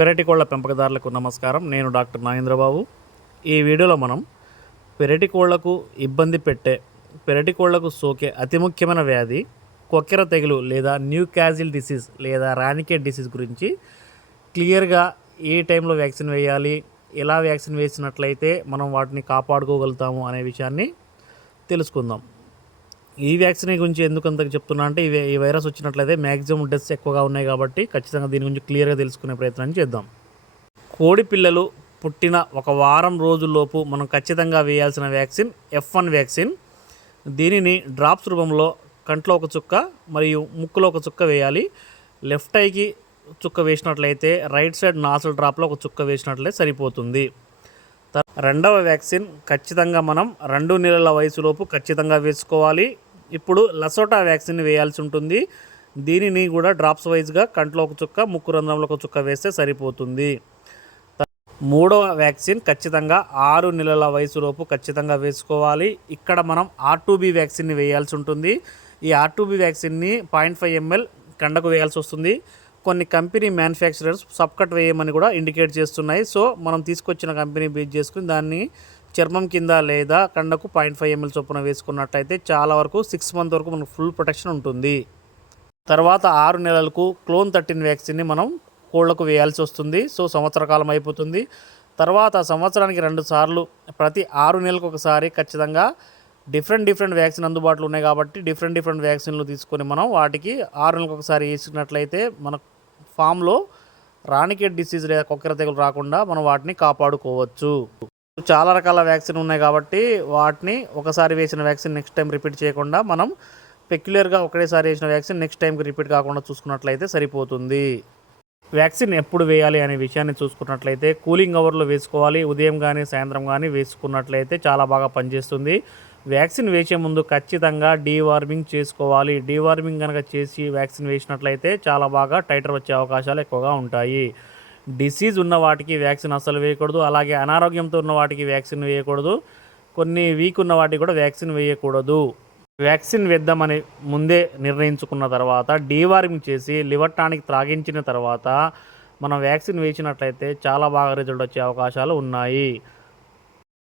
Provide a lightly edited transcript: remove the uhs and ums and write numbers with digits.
పెరటి కోళ్ల పెంపకదారులకు నమస్కారం. నేను డాక్టర్ నాగేంద్రబాబు. ఈ వీడియోలో మనం పెరటి కోళ్లకు ఇబ్బంది పెట్టే, పెరటి కోళ్లకు సోకే అతి ముఖ్యమైన వ్యాధి కొక్కెర తెగులు లేదా న్యూ క్యాజిల్ డిసీజ్ లేదా రానికేట్ డిసీజ్ గురించి క్లియర్గా ఏ టైంలో వ్యాక్సిన్ వేయాలి, ఎలా వ్యాక్సిన్ వేసినట్లయితే మనం వాటిని కాపాడుకోగలుగుతాము అనే విషయాన్ని తెలుసుకుందాం. ఈ వ్యాక్సిన్ గురించి ఎందుకు అంత చెప్తున్నా అంటే ఈ వైరస్ వచ్చినట్లయితే మ్యాక్సిమం డెత్స్ ఎక్కువగా ఉన్నాయి కాబట్టి ఖచ్చితంగా దీని గురించి క్లియర్గా తెలుసుకునే ప్రయత్నం చేద్దాం. కోడి పిల్లలు పుట్టిన ఒక వారం రోజుల్లోపు మనం ఖచ్చితంగా వేయాల్సిన వ్యాక్సిన్ F1 వ్యాక్సిన్. దీనిని డ్రాప్స్ రూపంలో కంట్లో ఒక చుక్క మరియు ముక్కులో ఒక చుక్క వేయాలి. లెఫ్ట్ ఐకి చుక్క వేసినట్లయితే రైట్ సైడ్ నాసల్ డ్రాప్లో ఒక చుక్క వేసినట్లయితే సరిపోతుంది. రెండవ వ్యాక్సిన్ ఖచ్చితంగా మనం 2 నెలల వయసులోపు ఖచ్చితంగా వేసుకోవాలి. ఇప్పుడు లసోటా వ్యాక్సిన్ వేయాల్సి ఉంటుంది. దీనిని కూడా డ్రాప్స్ వైజ్గా కంట్లో ఒక చుక్క, ముక్కు రంధ్రంలో ఒక చుక్క వేస్తే సరిపోతుంది. మూడవ వ్యాక్సిన్ ఖచ్చితంగా 6 నెలల వయసులోపు ఖచ్చితంగా వేసుకోవాలి. ఇక్కడ మనం R2B వ్యాక్సిన్ని వేయాల్సి ఉంటుంది. ఈ R2B వ్యాక్సిన్ని 0.5 ml కండకు వేయాల్సి వస్తుంది. కొన్ని కంపెనీ మ్యానుఫ్యాక్చరర్స్ సబ్కట్ వేయమని కూడా ఇండికేట్ చేస్తున్నాయి. సో మనం తీసుకొచ్చిన కంపెనీ బేస్ చేసుకుని దాన్ని చర్మం కింద లేదా కండకు 0.5 ml చొప్పున వేసుకున్నట్టయితే చాలా వరకు 6 months వరకు మనకు ఫుల్ ప్రొటెక్షన్ ఉంటుంది. తర్వాత 6 నెలలకు క్లోన్ 13 వ్యాక్సిన్ని మనం కోళ్లకు వేయాల్సి వస్తుంది. సో సంవత్సర కాలం అయిపోతుంది. తర్వాత సంవత్సరానికి 2 సార్లు ప్రతి 6 నెలలకు ఒకసారి ఖచ్చితంగా డిఫరెంట్ వ్యాక్సిన్ అందుబాటులో ఉన్నాయి కాబట్టి డిఫరెంట్ వ్యాక్సిన్లు తీసుకొని మనం వాటికి 6 నెలలకు ఒకసారి వేసినట్లయితే మన ఫామ్లో రానికేట్ డిసీజ్ లేదా కొక్కెర తెగులు రాకుండా మనం వాటిని కాపాడుకోవచ్చు. చాలా రకాల వ్యాక్సిన్ ఉన్నాయి కాబట్టి వాటిని ఒకసారి వేసిన వ్యాక్సిన్ నెక్స్ట్ టైం రిపీట్ చేయకుండా మనం పెక్యులర్గా ఒకటేసారి వేసిన వ్యాక్సిన్ నెక్స్ట్ టైంకి రిపీట్ కాకుండా చూసుకున్నట్లయితే సరిపోతుంది. వ్యాక్సిన్ ఎప్పుడు వేయాలి అనే విషయాన్ని చూసుకున్నట్లయితే కూలింగ్ అవర్లో వేసుకోవాలి. ఉదయం కానీ సాయంత్రం కానీ వేసుకున్నట్లయితే చాలా బాగా పనిచేస్తుంది. వ్యాక్సిన్ వేసే ముందు ఖచ్చితంగా డీవార్మింగ్ చేసుకోవాలి. డీవార్మింగ్ కనుక చేసి వ్యాక్సిన్ వేసినట్లయితే చాలా బాగా టైటర్ వచ్చే అవకాశాలు ఎక్కువగా ఉంటాయి. డిసీజ్ ఉన్న వాటికి వ్యాక్సిన్ అస్సలు వేయకూడదు. అలాగే అనారోగ్యంతో ఉన్న వాటికి వ్యాక్సిన్ వేయకూడదు. కొన్ని వీక్ ఉన్న వాటికి కూడా వ్యాక్సిన్ వేయకూడదు. వ్యాక్సిన్ వేద్దామని ముందే నిర్ణయించుకున్న తర్వాత డీవార్మింగ్ చేసి లివర్ టానిక్ త్రాగించిన తర్వాత మనం వ్యాక్సిన్ వేసినట్లయితే చాలా బాగా రిజల్ట్ వచ్చే అవకాశాలు ఉన్నాయి.